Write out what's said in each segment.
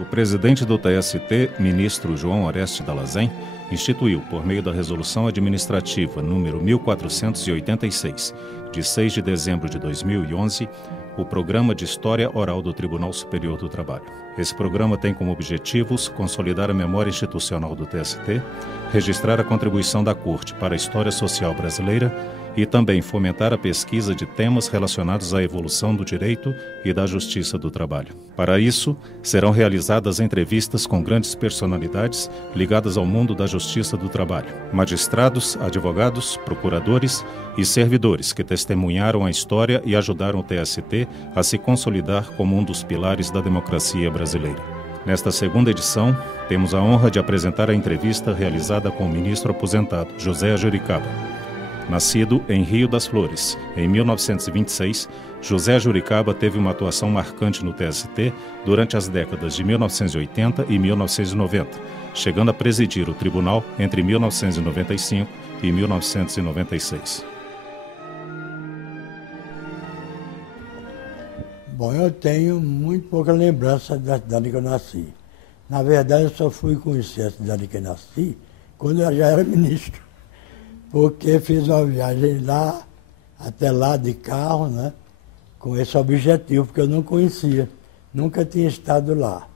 O presidente do TST, ministro João Oreste Dallazen, instituiu, por meio da Resolução Administrativa número 1486, de 6 de dezembro de 2011, o Programa de História Oral do Tribunal Superior do Trabalho. Esse programa tem como objetivos consolidar a memória institucional do TST, registrar a contribuição da Corte para a história social brasileira e também fomentar a pesquisa de temas relacionados à evolução do direito e da justiça do trabalho. Para isso, serão realizadas entrevistas com grandes personalidades ligadas ao mundo da justiça do trabalho, magistrados, advogados, procuradores e servidores que testemunharam a história e ajudaram o TST a se consolidar como um dos pilares da democracia brasileira. Nesta segunda edição, temos a honra de apresentar a entrevista realizada com o ministro aposentado, José Juricaba. Nascido em Rio das Flores, em 1926, José Juricaba teve uma atuação marcante no TST durante as décadas de 1980 e 1990, chegando a presidir o tribunal entre 1995 e 1996. Bom, eu tenho muito pouca lembrança da cidade que eu nasci. Na verdade, eu só fui conhecer a cidade que eu nasci quando eu já era ministro. Porque fiz uma viagem lá, até lá de carro, né, com esse objetivo, porque eu não conhecia, nunca tinha estado lá.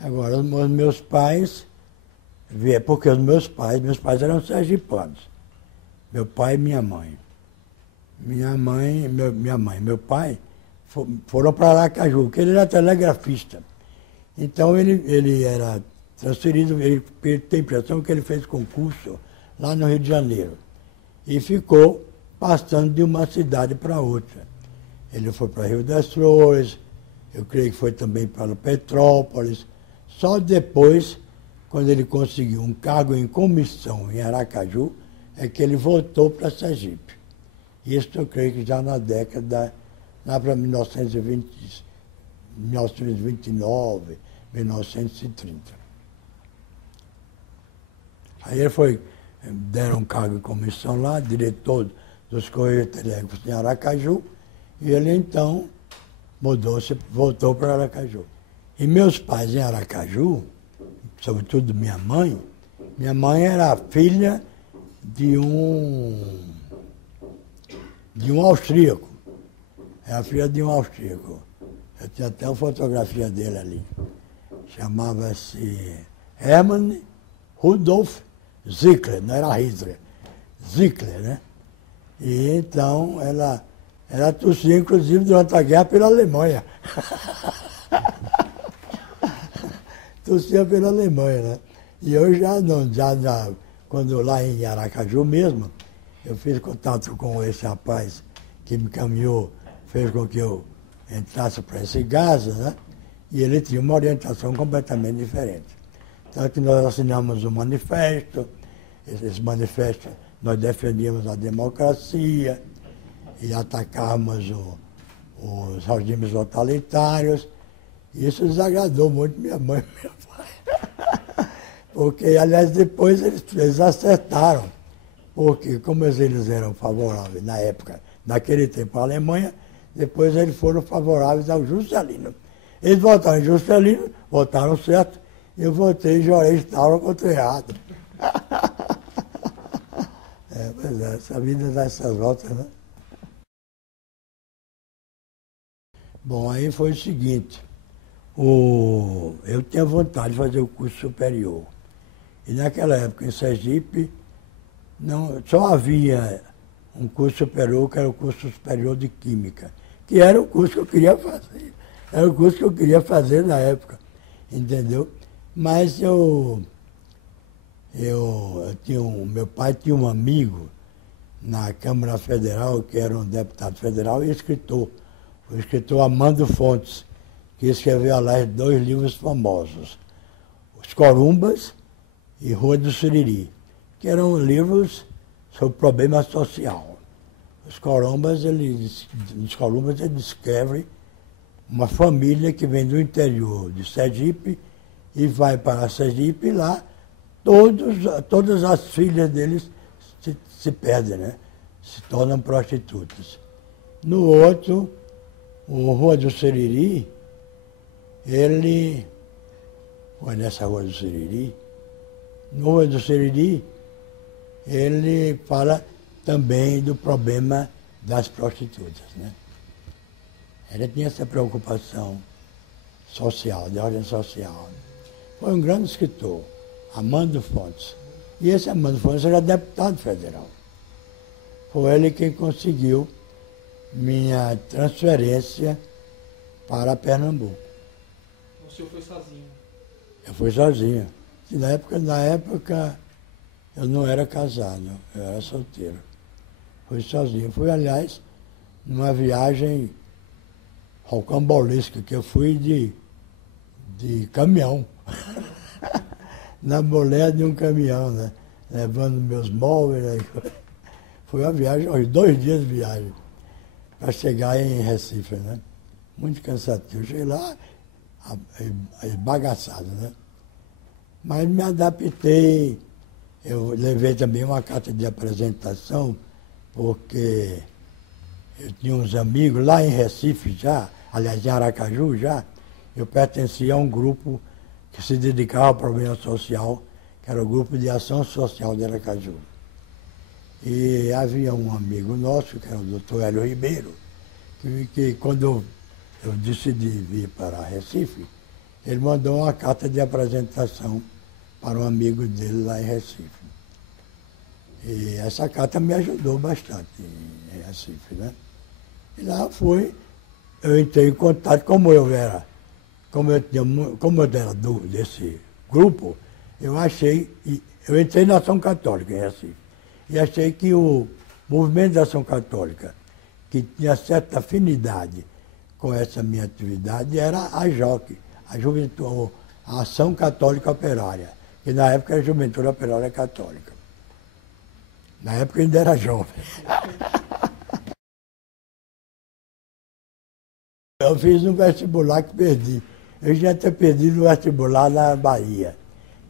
Agora, os meus pais, porque os meus pais eram sergipanos, meu pai e minha mãe. Minha mãe e meu pai foram para Aracaju, porque ele era telegrafista. Então ele era transferido, ele tem a impressão que ele fez concurso lá no Rio de Janeiro, e ficou passando de uma cidade para outra. Ele foi para Rio das Flores, eu creio que foi também para Petrópolis. Só depois, quando ele conseguiu um cargo em comissão em Aracaju, é que ele voltou para Sergipe. Isso eu creio que já na década, lá para 1920, 1929, 1930. Aí ele foi, deram um cargo em comissão lá, diretor dos Correios Telégrafos em Aracaju, e ele então voltou para Aracaju. E meus pais em Aracaju, sobretudo minha mãe era filha de um austríaco. Era filha de um austríaco. Eu tenho até uma fotografia dele ali. Chamava-se Hermann Rudolf Zickler, não era Hitler, Zickler, né? E então ela tossia, inclusive, durante a guerra pela Alemanha. Tossia pela Alemanha, né? E eu já quando lá em Aracaju mesmo, eu fiz contato com esse rapaz que me encaminhou, fez com que eu entrasse para esse gás, né? E ele tinha uma orientação completamente diferente. Então que nós assinamos um manifesto, esse manifesto nós defendíamos a democracia e atacávamos os regimes totalitários. E isso desagradou muito minha mãe e meu pai. Porque, aliás, depois eles acertaram, porque como eles eram favoráveis na época, naquele tempo, à Alemanha, depois eles foram favoráveis ao Juscelino. Eles votaram em Juscelino, votaram certo, e eu votei em Juarez Tauro contra o errado. Pois é, essa vida dá essas voltas, né? Bom, aí foi o seguinte, eu tinha vontade de fazer o curso superior. E naquela época, em Sergipe, só havia um curso superior, que era o curso superior de Química, que era o curso que eu queria fazer. Era o curso que eu queria fazer na época, entendeu? Mas meu pai tinha um amigo na Câmara Federal, que era um deputado federal e escritor, o escritor Amando Fontes, que escreveu, aliás, 2 livros famosos, Os Corumbas e Rua do Siriri, que eram livros sobre problema social. Os Corumbas, ele descreve uma família que vem do interior de Sergipe e vai para Sergipe, e lá todas as filhas deles se perdem, né? Se tornam prostitutas. No outro, o Rua do Siriri, ele foi nessa Rua do Siriri. No Rua do Siriri, ele fala também do problema das prostitutas, né? Ele tinha essa preocupação social, de ordem social. Foi um grande escritor, Armando Fontes. E esse Armando Fontes era deputado federal. Foi ele quem conseguiu minha transferência para Pernambuco. O senhor foi sozinho? Eu fui sozinho. E na época eu não era casado, eu era solteiro. Fui sozinho. Fui, aliás, numa viagem rocambolesca, que eu fui de caminhão. Na boleia de um caminhão, né? Levando meus móveis. Né? Foi uma viagem, 2 dias de viagem, para chegar em Recife, né? Muito cansativo. Cheguei lá bagaçado, né? Mas me adaptei. Eu levei também uma carta de apresentação, porque eu tinha uns amigos lá em Recife já, aliás, em Aracaju já, eu pertencia a um grupo que se dedicava ao problema social, que era o Grupo de Ação Social de Aracaju. E havia um amigo nosso, que era o doutor Hélio Ribeiro, que quando eu decidi vir para Recife, ele mandou uma carta de apresentação para um amigo dele lá em Recife. E essa carta me ajudou bastante em Recife, né? E lá eu entrei em contato, como eu era desse grupo, eu entrei na Ação Católica em Recife. E achei que o movimento da Ação Católica, que tinha certa afinidade com essa minha atividade, era a JOC, a Ação Católica Operária, que na época era a Juventude Operária Católica. Na época eu ainda era jovem. Eu fiz um vestibular que perdi. Eu já tinha perdido o vestibular na Bahia,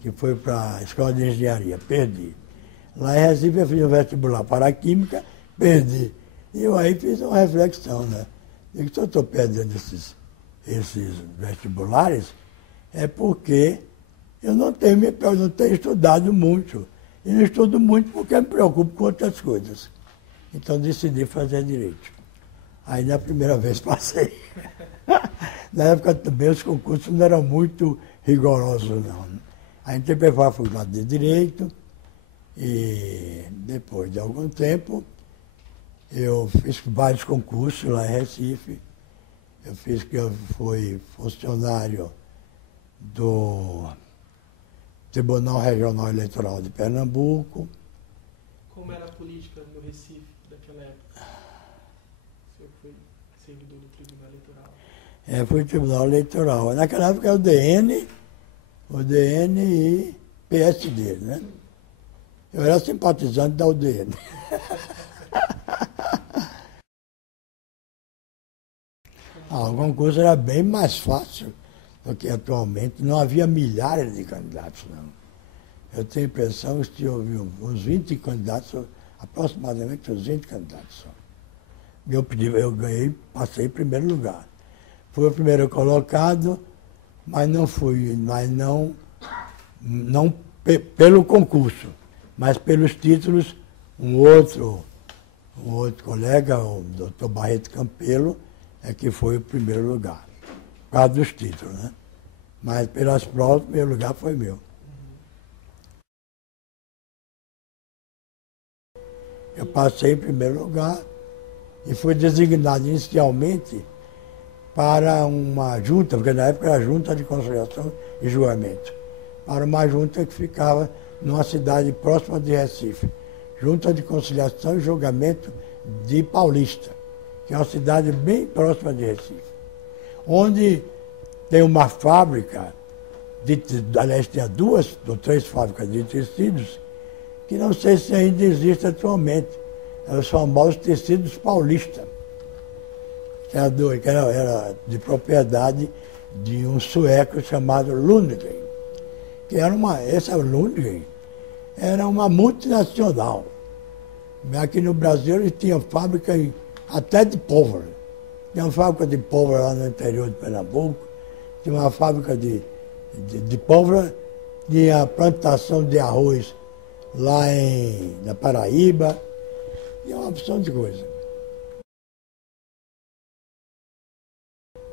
que foi para a Escola de Engenharia, perdi. Lá em Recife eu fiz um vestibular para a Química, perdi. E eu aí fiz uma reflexão, né? Digo, se eu estou perdendo esses vestibulares, é porque eu não tenho estudado muito. E não estudo muito porque eu me preocupo com outras coisas. Então decidi fazer direito. Aí na primeira vez passei. Na época também os concursos não eram muito rigorosos, não. Aí entrei para a faculdade de Direito e depois de algum tempo eu fiz vários concursos lá em Recife. Eu fui funcionário do Tribunal Regional Eleitoral de Pernambuco. Como era a política no Recife daquela época? O senhor foi servidor do Tribunal Eleitoral? Fui Tribunal Eleitoral. Naquela época era o DN e PSD, né? Eu era simpatizante da UDN. O concurso era bem mais fácil do que atualmente. Não havia milhares de candidatos, não. Eu tenho a impressão que tinha uns 20 candidatos, aproximadamente uns 20 candidatos só. Eu ganhei, passei em primeiro lugar. Fui o primeiro colocado, mas não pelo concurso, mas pelos títulos. Um outro colega, o doutor Barreto Campelo, é que foi o primeiro lugar, por causa dos títulos, né? Mas pelas provas, o primeiro lugar foi meu. Eu passei em primeiro lugar e fui designado inicialmente para uma junta, porque na época era a Junta de Conciliação e Julgamento, para uma junta que ficava numa cidade próxima de Recife, Junta de Conciliação e Julgamento de Paulista, que é uma cidade bem próxima de Recife, onde tem uma fábrica, aliás, tinha 2 ou 3 fábricas de tecidos, que não sei se ainda existe atualmente, eram os famosos tecidos paulistas, que era de propriedade de um sueco chamado Lundgren, que essa Lundgren era uma multinacional. Aqui no Brasil eles tinham fábrica até de pólvora. Tinha uma fábrica de pólvora lá no interior de Pernambuco, tinha uma fábrica de pólvora, tinha plantação de arroz lá na Paraíba, e uma opção de coisa.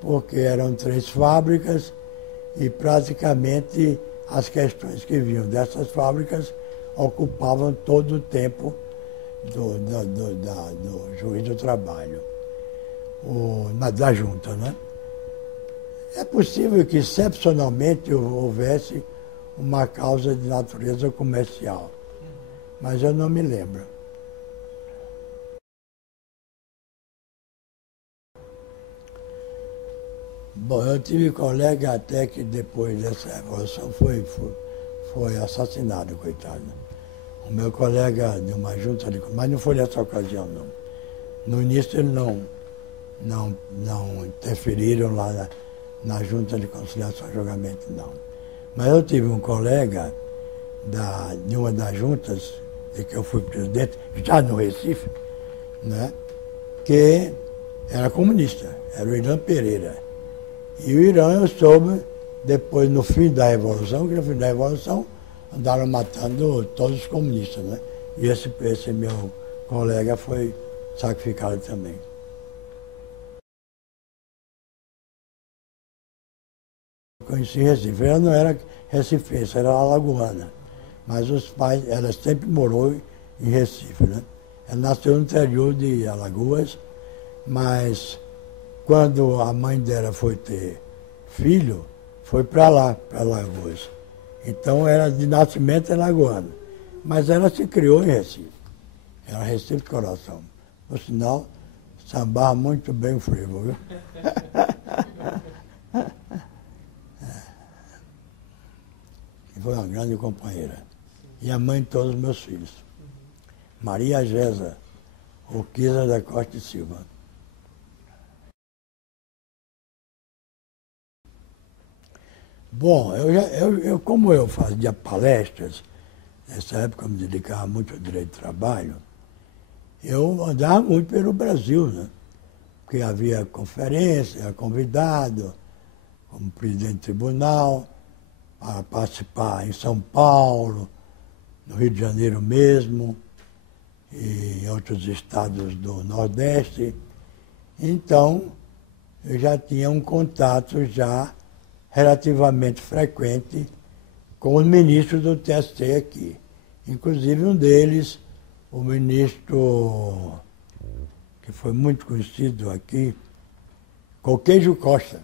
Porque eram 3 fábricas e praticamente as questões que vinham dessas fábricas ocupavam todo o tempo do juiz do trabalho, da junta, né? É possível que excepcionalmente houvesse uma causa de natureza comercial, mas eu não me lembro. Bom, eu tive colega até que depois dessa revolução foi assassinado, coitado. O meu colega de uma junta de... Mas não foi nessa ocasião, não. No início eles não interferiram lá na junta de conciliação e julgamento, não. Mas eu tive um colega de uma das juntas, de que eu fui presidente, já no Recife, né, que era comunista, era o Irã Pereira. E o Irã, eu soube, depois, no fim da Revolução, que no fim da Revolução, andaram matando todos os comunistas, né? E esse meu colega foi sacrificado também. Eu conheci Recife. Ela não era recifense, era alagoana. Mas os pais, ela sempre morou em Recife, né? Ela nasceu no interior de Alagoas, mas quando a mãe dela foi ter filho, foi para lá, para Alagoas. Então, era de nascimento alagoana. Mas ela se criou em Recife. Era Recife de coração. Por sinal, sambava muito bem o frevo, viu? E foi uma grande companheira. E a mãe de todos os meus filhos. Maria Gésa Urquiza da Costa e Silva. Bom, como eu fazia palestras, nessa época eu me dedicava muito ao direito do trabalho, eu andava muito pelo Brasil, né? Porque havia conferência, era convidado como presidente do tribunal para participar em São Paulo, no Rio de Janeiro mesmo, e em outros estados do Nordeste. Então, eu já tinha um contato já relativamente frequente com os ministros do TST aqui. Inclusive um deles, o ministro que foi muito conhecido aqui, Coqueijo Costa,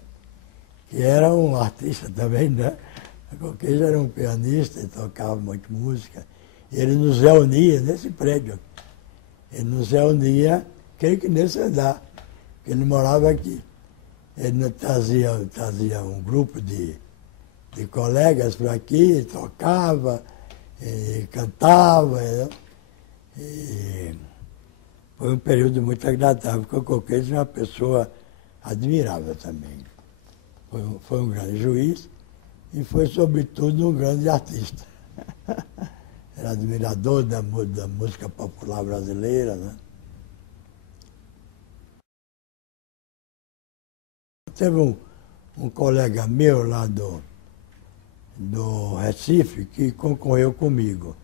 que era um artista também, né? O Coqueijo era um pianista e tocava muito música. Ele nos reunia nesse prédio. Ele nos reunia, creio que nesse andar, porque ele morava aqui. Ele trazia um grupo de colegas para aqui, tocava, e cantava. E foi um período muito agradável, porque o Coqueijo é uma pessoa admirável também. Foi um grande juiz e foi, sobretudo, um grande artista. Era admirador da música popular brasileira, né? Teve um colega meu lá do Recife que concorreu comigo,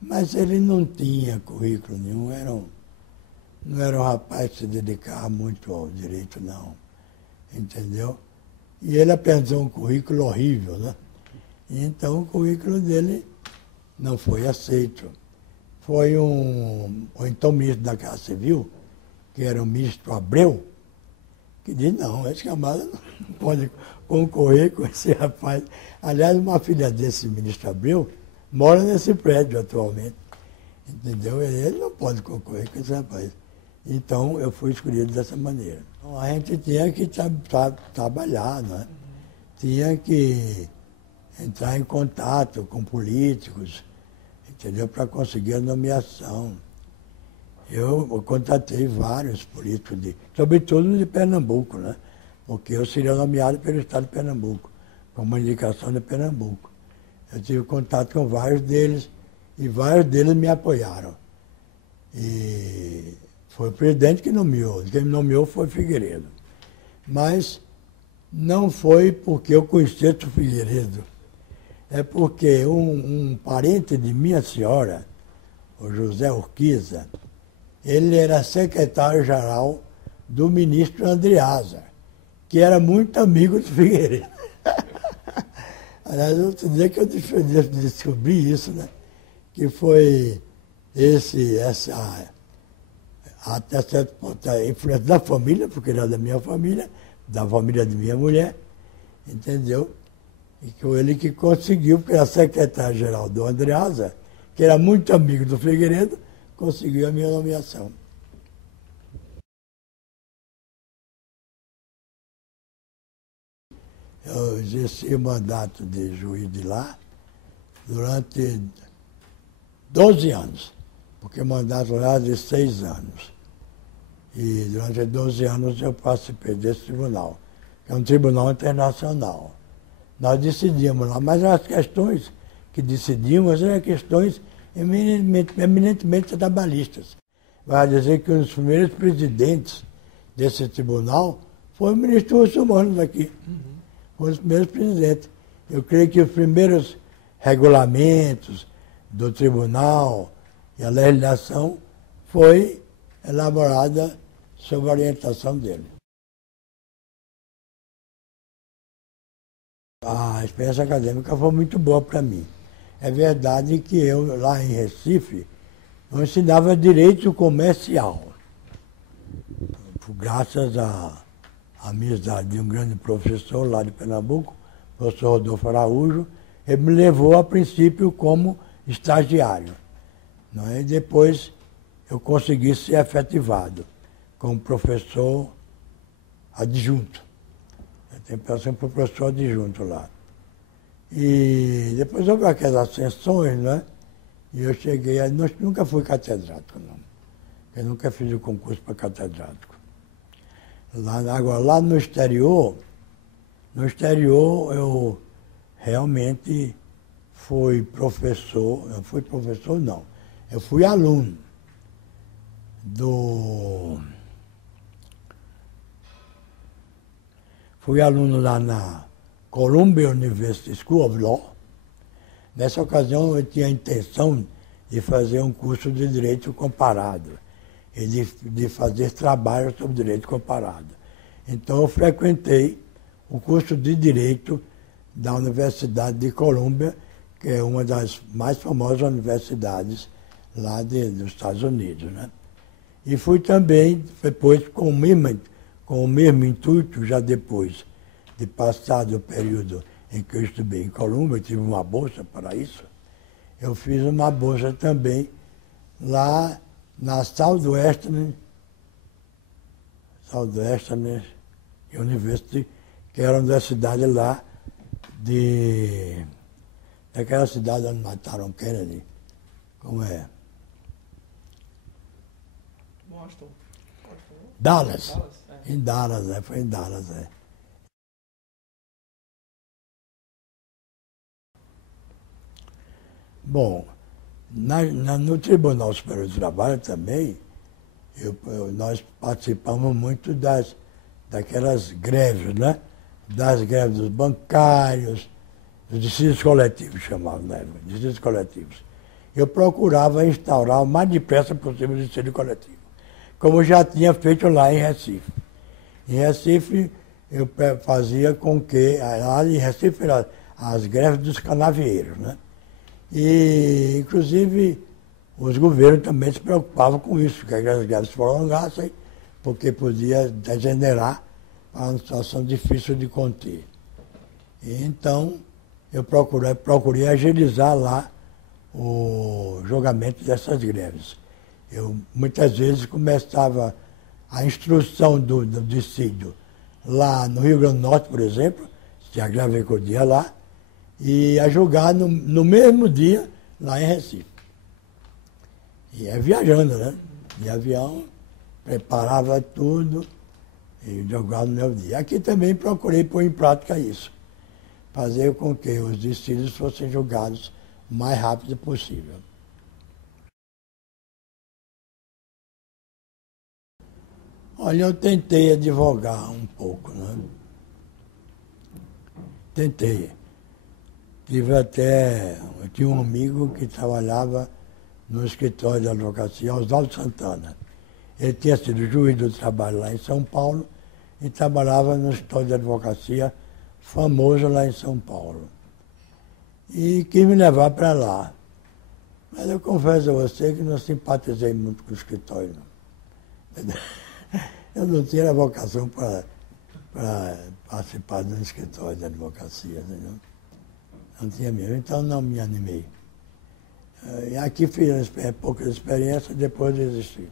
mas ele não tinha currículo nenhum, não era um rapaz que se dedicava muito ao direito, não, entendeu? E ele apresentou um currículo horrível, né? E então o currículo dele não foi aceito. Foi então o ministro da Casa Civil, que era o ministro Abreu, que diz, não, esse camarada não pode concorrer com esse rapaz. Aliás, uma filha desse ministro Abreu mora nesse prédio atualmente, entendeu? Ele não pode concorrer com esse rapaz. Então, eu fui escolhido dessa maneira. Então, a gente tinha que trabalhar, né? Tinha que entrar em contato com políticos, entendeu? Para conseguir a nomeação. Eu contatei vários políticos, sobretudo de Pernambuco, né? Porque eu seria nomeado pelo Estado de Pernambuco, com uma indicação de Pernambuco. Eu tive contato com vários deles e vários deles me apoiaram. E foi o presidente que nomeou. Quem me nomeou foi Figueiredo. Mas Não foi porque eu conhecia o Figueiredo. É porque um parente de minha senhora, o José Urquiza, ele era secretário-geral do ministro Andreasa, que era muito amigo do Figueiredo. Aliás, outro dia que eu descobri isso, né? Que foi até certo ponto, a influência da família, porque ele era da minha família, da família de minha mulher, entendeu? E que foi ele que conseguiu, porque era secretário-geral do Andreasa, que era muito amigo do Figueiredo, conseguiu a minha nomeação. Eu exerci o mandato de juiz de lá durante 12 anos, porque o mandato lá é de 6 anos. E durante 12 anos eu participei desse tribunal, que é um tribunal internacional. Nós decidimos lá, mas as questões que decidimos eram questões eminentemente trabalhistas. Vai dizer que um dos primeiros presidentes desse tribunal foi o ministro Russomano daqui. Foi os primeiros presidentes. Eu creio que os primeiros regulamentos do tribunal e a legislação foi elaborada sob a orientação dele. A experiência acadêmica foi muito boa para mim. É verdade que eu, lá em Recife, eu ensinava direito comercial. Graças à amizade de um grande professor lá de Pernambuco, o professor Rodolfo Araújo, ele me levou a princípio como estagiário. Não é? E depois eu consegui ser efetivado como professor adjunto. Eu tenho pensado para professor adjunto lá. E depois houve aquelas ascensões, né? E eu cheguei a... Nunca fui catedrático, não. Eu nunca fiz o concurso para catedrático. Agora, lá no exterior eu realmente fui professor, não fui professor não, eu fui aluno fui aluno lá na Columbia University School of Law. Nessa ocasião eu tinha a intenção de fazer um curso de direito comparado e de fazer trabalho sobre direito comparado. Então eu frequentei o curso de direito da Universidade de Columbia, que é uma das mais famosas universidades lá dos Estados Unidos, né? E fui também, depois, com o mesmo intuito, já depois de passado o período em que eu estudei em Columbia, eu tive uma bolsa para isso, eu fiz uma bolsa também lá na Southwestern University, que era uma universidade lá daquela cidade onde mataram Kennedy. Como é? Washington. Dallas. É. Em Dallas, foi em Dallas. Bom, no Tribunal Superior do Trabalho também, nós participamos muito daquelas greves, né? Das greves dos bancários, dos dissídios coletivos, chamavam na época, dissídios coletivos. Eu procurava instaurar o mais depressa possível o dissídio coletivo, como eu já tinha feito lá em Recife. Em Recife, eu fazia com que, lá em Recife, eram as greves dos canavieiros, né? E, inclusive, os governos também se preocupavam com isso, que as greves se prolongassem, porque podia degenerar para uma situação difícil de conter. E, então, eu procurei agilizar lá o julgamento dessas greves. Eu, muitas vezes, começava a instrução do dissídio lá no Rio Grande do Norte, por exemplo, se a greve ocorria lá, e a julgar no mesmo dia lá em Recife. E viajando, né? De avião, preparava tudo e jogava no meu dia. Aqui também procurei pôr em prática isso, fazer com que os dissídios fossem julgados o mais rápido possível. Olha, eu tentei advogar um pouco, né? Tentei. Eu tinha um amigo que trabalhava no escritório da advocacia, Oswaldo Santana. Ele tinha sido juiz do trabalho lá em São Paulo e trabalhava no escritório de advocacia famoso lá em São Paulo. E quis me levar para lá. Mas eu confesso a você que não simpatizei muito com o escritório, não. Eu não tinha vocação para participar de um escritório de advocacia, entendeu? Não tinha mesmo, então não me animei. E aqui fiz poucas experiências, depois desisti.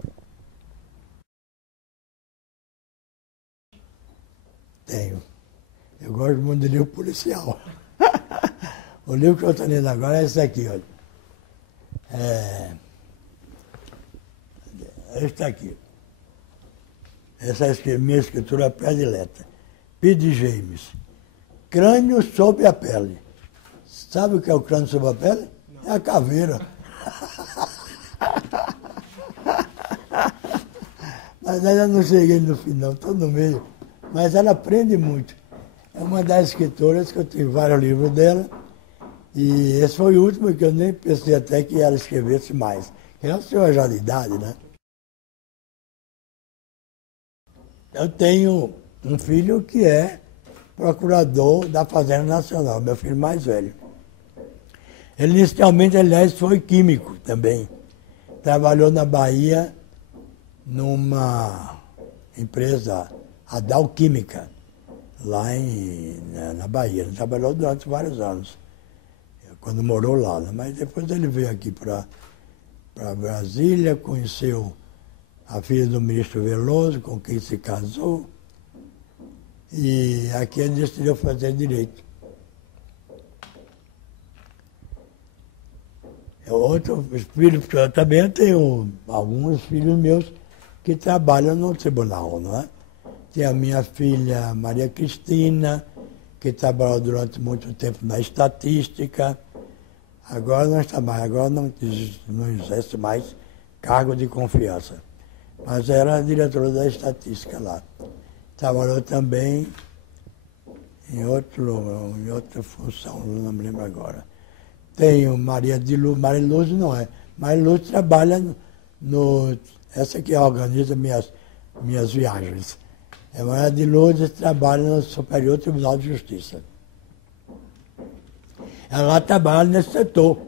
Tenho. Eu gosto muito de livro policial. O livro que eu estou lendo agora é esse aqui, olha. Este aqui. Essa é a minha escritura predileta. P.D. James. Crânio sob a pele. Sabe o que é o crânio sob a pele? Não. É a caveira. Mas ainda não cheguei no final, estou no meio. Mas ela aprende muito. É uma das escritoras que eu tenho vários livros dela. E esse foi o último que eu nem pensei até que ela escrevesse mais. Ela tem já de idade, né? Eu tenho um filho que é procurador da Fazenda Nacional, meu filho mais velho. Ele inicialmente, aliás, foi químico também. Trabalhou na Bahia numa empresa, a Dow Química, lá na Bahia. Ele trabalhou durante vários anos, quando morou lá, né? Mas depois ele veio aqui para Brasília, conheceu a filha do ministro Veloso, com quem se casou, e aqui ele decidiu fazer direito. Outro filho, eu também tenho alguns filhos meus que trabalham no tribunal, não é? Tem a minha filha Maria Cristina, que trabalhou durante muito tempo na estatística. Agora não está mais, agora não exerce mais cargo de confiança. Mas era diretora da estatística lá. Trabalhou também em outra função, não me lembro agora. Tenho Maria de Luz, Maria Luz não é. Maria Luz trabalha essa que organiza minhas viagens. É Maria de Luz trabalha no Superior Tribunal de Justiça. Ela trabalha nesse setor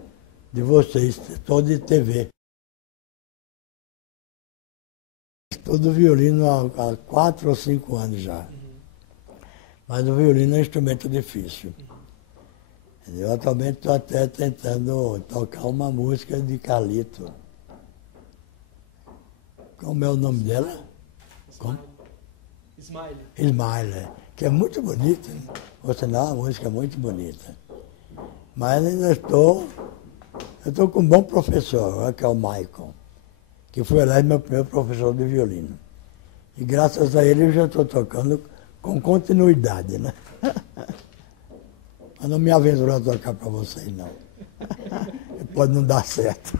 de vocês, setor de TV. Estudo violino há 4 ou 5 anos já. Mas o violino é um instrumento difícil. Eu atualmente estou até tentando tocar uma música de Carlito. Como é o nome dela? Smile. Smile, que é muito bonita. Você não, uma música muito bonita. Mas ainda estou com um bom professor, que é o Michael, que foi, aliás, meu primeiro professor de violino. E graças a ele eu já estou tocando com continuidade, né? Mas não me aventuro a tocar para vocês, não. Pode não dar certo.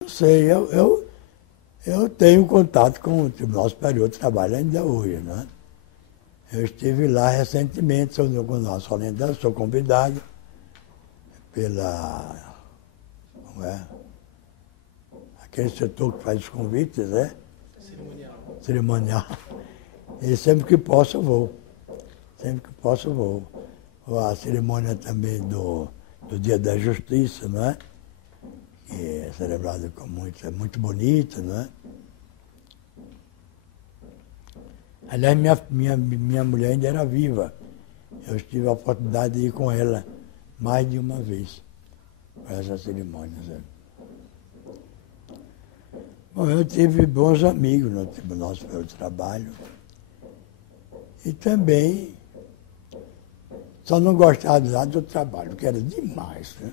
Não sei, eu tenho contato com o Tribunal Superior de Trabalho ainda hoje, né? Eu estive lá recentemente, sou nosso orientador, sou convidado pela... Como é? Aquele setor que faz os convites, né? Cerimonial. E sempre que posso eu vou. Sempre que posso eu vou. A cerimônia também do Dia da Justiça, não é? Que é celebrada com é muito bonita, não é? Aliás, minha mulher ainda era viva. Eu tive a oportunidade de ir com ela mais de uma vez para essas cerimônias. Né? Bom, eu tive bons amigos no Tribunal Superior do Trabalho. E também só não gostava lá do trabalho, que era demais. Né?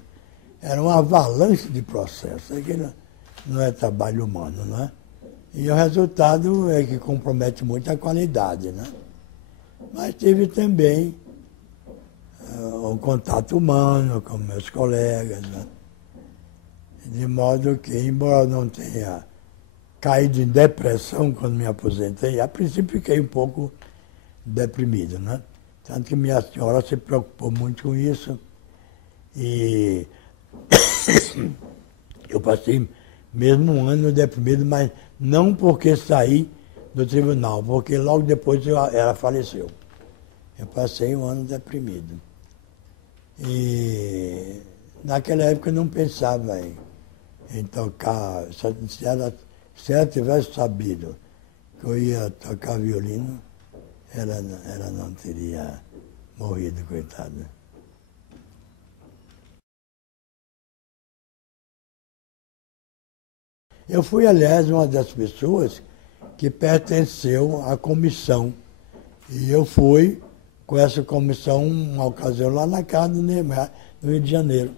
Era uma avalanche de processos. Aquilo não é trabalho humano, não é? E o resultado é que compromete muito a qualidade, né? Mas tive também um contato humano com meus colegas, né? De modo que, embora eu não tenha caído em depressão quando me aposentei. A princípio fiquei um pouco deprimido, né? Tanto que minha senhora se preocupou muito com isso. E eu passei mesmo um ano deprimido, mas não porque saí do tribunal, porque logo depois ela faleceu. Eu passei um ano deprimido. E naquela época eu não pensava em tocar. Se ela tivesse sabido que eu ia tocar violino, ela não teria morrido, coitada. Eu fui, aliás, uma das pessoas que pertenceu à comissão. E eu fui com essa comissão uma ocasião lá na casa do Neymar, no Rio de Janeiro.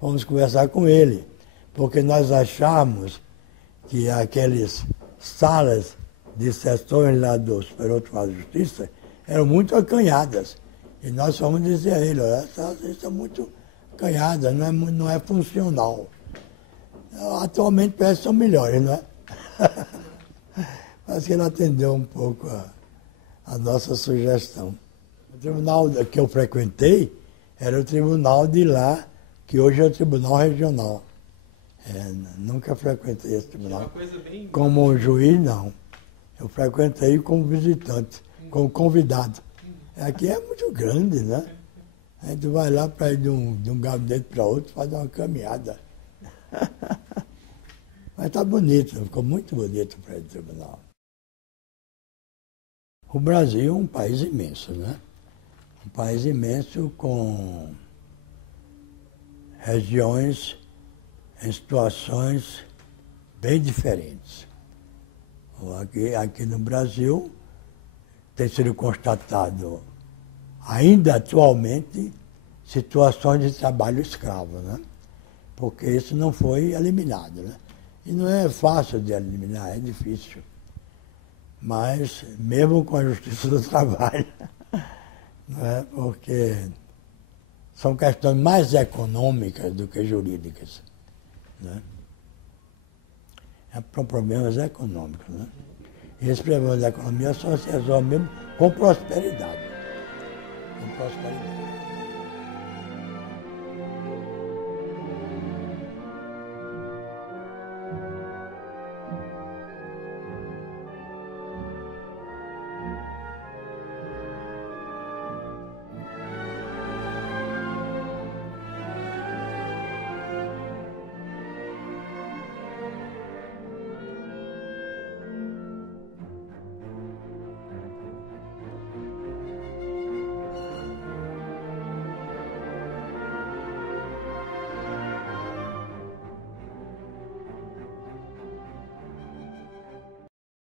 Fomos conversar com ele, porque nós achamos que aquelas salas de sessões lá do Superior Tribunal de Justiça eram muito acanhadas. E nós fomos dizer a ele, olha, essas salas são muito acanhadas, não é funcional. Atualmente parece que são melhores, não é? Mas que ele atendeu um pouco a nossa sugestão. O tribunal que eu frequentei era o tribunal de lá, que hoje é o Tribunal Regional. Nunca frequentei esse tribunal. Como juiz, não. Eu frequentei como visitante, como convidado. Aqui é muito grande, né? A gente vai lá para ir de um gabinete para outro, faz uma caminhada. Mas está bonito, ficou muito bonito o prédio do tribunal. O Brasil é um país imenso, né? Um país imenso com regiões em situações bem diferentes. Aqui no Brasil tem sido constatado, ainda atualmente, situações de trabalho escravo, né? Porque isso não foi eliminado, né? E não é fácil de eliminar, é difícil. Mas, mesmo com a Justiça do Trabalho, né? Porque são questões mais econômicas do que jurídicas, né? São problemas econômicos, né? E esses problemas da economia só se resolvem mesmo com prosperidade. Com prosperidade.